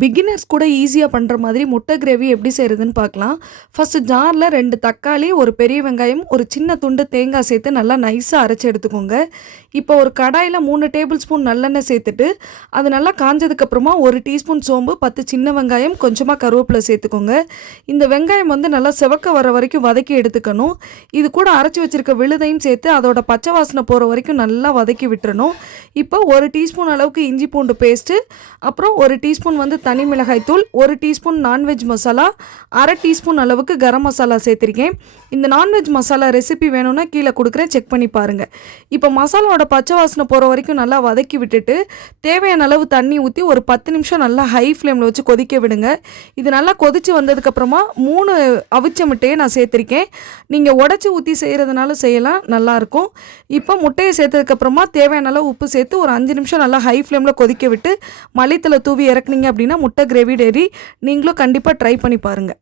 Beginners கூட ஈஸியா பண்ற மாதிரி முட்டை கிரேவி எப்படி செய்றதுன்னு பார்க்கலாம். ஃபர்ஸ்ட்டு ஜார்ல 2 தக்காளி, ஒரு பெரிய வெங்காயம், ஒரு சின்ன துண்டு தேங்காய் சேர்த்து நல்லா நைஸா அரைச்சு எடுத்துக்கோங்க. இப்போ ஒரு கடாயில 3 டேபிள் ஸ்பூன் நல்லெண்ணெய் சேர்த்துட்டு, அது நல்லா காஞ்சதுக்கப்புறமா 1 டீஸ்பூன் சோம்பு, 10 சின்ன வெங்காயம், கொஞ்சமா கருவேப்பிலை சேர்த்துக்கோங்க. இந்த வெங்காயம் வந்து நல்லா செவக்க வர வரைக்கும் வதக்கி எடுத்துக்கணும். இது கூட அரைச்சு வச்சிருக்க விழுதையும் சேர்த்து அதோட பச்சை வாசனை போற வரைக்கும் நல்லா வதக்கி விட்டுறணும். இப்போ 1 டீஸ்பூன் அளவுக்கு இஞ்சி பூண்டு பேஸ்ட்டு, அப்புறம் 1 டீஸ்பூன் வந்து தனி மிளகாய் தூள், 1 டீஸ்பூன் நான்வெஜ் மசாலா, 1/2 டீஸ்பூன் அளவுக்கு கரம் மசாலா சேர்த்திருக்கேன். இந்த நான்வெஜ் மசாலா ரெசிபி வேணும்னா கீழே கொடுக்குறேன், செக் பண்ணி பாருங்க. இப்போ மசாலாவோட பச்சை வாசனை போகிற வரைக்கும் நல்லா வதக்கி விட்டுட்டு தேவையான அளவு தண்ணி ஊற்றி ஒரு 10 நிமிஷம் நல்லா ஹை ஃப்ளேமில் வச்சு கொதிக்க விடுங்க. இது நல்லா கொதித்து வந்ததுக்கப்புறமா 3 அவிச்ச முட்டையை நான் சேர்த்துருக்கேன். நீங்கள் உடச்சி ஊற்றி செய்கிறதுனால செய்யலாம், நல்லாயிருக்கும். இப்போ முட்டையை சேர்த்ததுக்கப்புறமா தேவையான அளவு உப்பு சேர்த்து ஒரு 5 நிமிஷம் நல்லா ஹை ஃப்ளேமில் கொதிக்க விட்டு மல்லித்தலை தூவி இறக்குனீங்க அப்படின்னா முட்டை கிரேவி ரெடி. நீங்களும் கண்டிப்பாக ட்ரை பண்ணி பாருங்கள்.